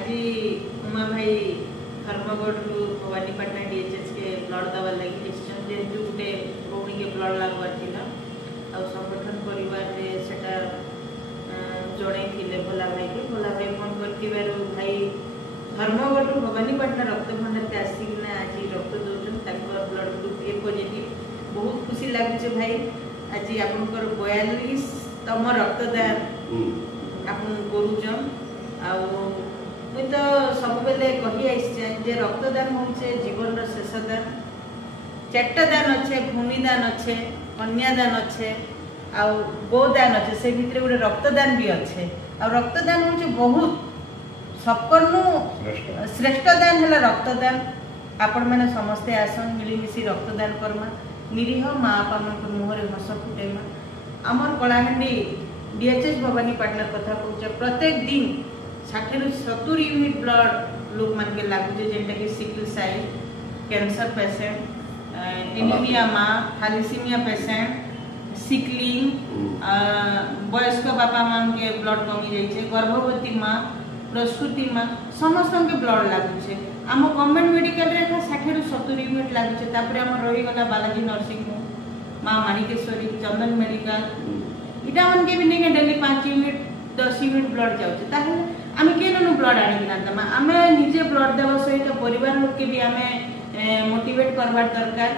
आज उमा भाई धर्मगढ़ भवानीपाटना डीएचएच के ब्लड दवा लगी जेहतु गोटे भौणी के ब्लड लगवार था आ संगठन परिवार सेटा जड़े भोला भाई के भोला भाई फोन कर भाई धर्मगढ़ भवानीपाटना रक्त भंडार के आसिकना आज रक्त दौन ब्लड ग्रुप ए पॉजिटिव बहुत खुशी लगुचे भाई आज आपनकर 42तम रक्तदान आपन करूछन आ मुई तो सब बेले कही आइछे जे रक्तदान होचे जीवन रो शेष दान 4टा दान अच्छे भूमिदान अच्छे कन्यादान अच्छे आ गोदान अच्छे से भितर गोटे रक्तदान भी अच्छे आ रक्तदान होचे बहुत सबकरनु श्रेष्ठ दान है रक्तदान आपण मैंने समस्ते आसन मिलीमिशी रक्तदान करमा निरीह माँ बापा मुहर हस फुटेमा आमर कलाहांडी डीएचएच भवानीपाटना कथा कहूँ प्रत्येक दिन 60 ରୁ 70 यूनिट ब्लड लोक मान के लागुचे जेंटा कि sickle cell cancer patient anaemia माँ थैलेसीमिया पेशेंट सिकलिंग वयस्क बापा मान के ब्लड कमी जाइए गर्भवती माँ प्रसूति माँ समस्त के ब्लड लागुचे आम गवर्नमेंट मेडिकल रे 60 ରୁ 70 यूनिट लागुचे तापर हम रहीगला बालाजी नर्सिंग होम माँ माणिकेश्वरी चंदन मेडिकल इटा मन के भी नहीं डेली 5 यूनिट 10 यूनिट ब्लड जाऊे आमे केनु ब्लड आनिकिना आमे निजे ब्लड देव सहित परिवार लोक के भी आमे मोटिवेट करवार दरकार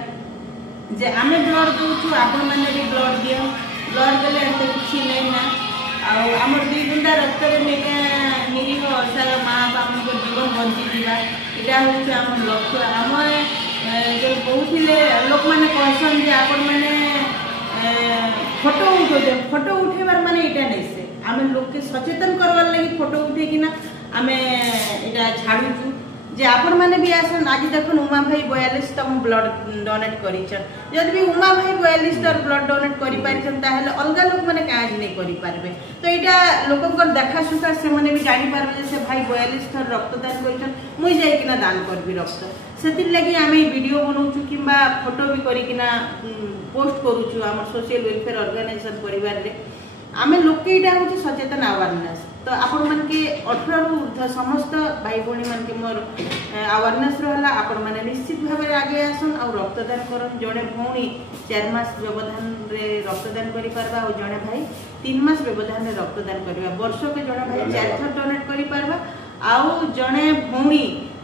जे आमे ब्लड दउछु आपण माने भी ब्लड दियो ब्लड देले एते किछि नै ना आ हमर 2 बुंदा रक्त रे नेका निरीह असहाय मां बाप को जीवन बंची दिबा इटा होछ हमर लक्ष्य हम जे बहुथिले लोक माने कहसन जे आपण माने फोटो उठेबार माने इटा नै से आमे लोक के सचेतन करवार लगी फोटो उठे कि ना आमे इटा छाड़ू जे आपण माने भी आसन आज देखन उमा भाई 42तम ब्लड डोनेट करिछन जद भी उमा भाई 42 ब्लड डोनेट करि पारिछन ताहले अलगा लोक माने काज नै करि पारबे तो इटा लोककर देखा सुखा से माने भी जानि पारबे जे से भाई 42 रक्तदान करिछन मुई जाई किना दान करबी रक्त सेति लागि आमे वीडियो बनौछु किबा फोटो भी करि किना पोस्ट करूछु हमर सोशल वेलफेयर ऑर्गेनाइजेशन परिवार रे आमे लोक के इटा होची सचेतन अवेयरनेस तो आपण मन के 18 रु ऊर्ध्व समस्त भाई भौणी मन के मोर अवेयरनेस रहला आपण माने निश्चित भाबे आगे आसन आ रक्तदान करन जणे भौणी 4 मास व्यवधान रे रक्तदान करि परबा और जणे भाई 3 मास व्यवधान रे रक्तदान करबा वर्ष के जणे भाई 4 थर डोनेट करि परबा आ जणे भौणी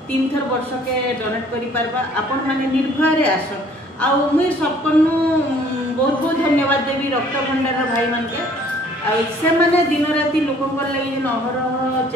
3 थर वर्ष के डोनेट करि परबा आपण माने निर्भय रे आसन आ मुई सबकनु बहुत बहुत धन्यवाद देबी रक्त भंडार भाई मन के आ से माने दिन राति लोकन लगी अहरह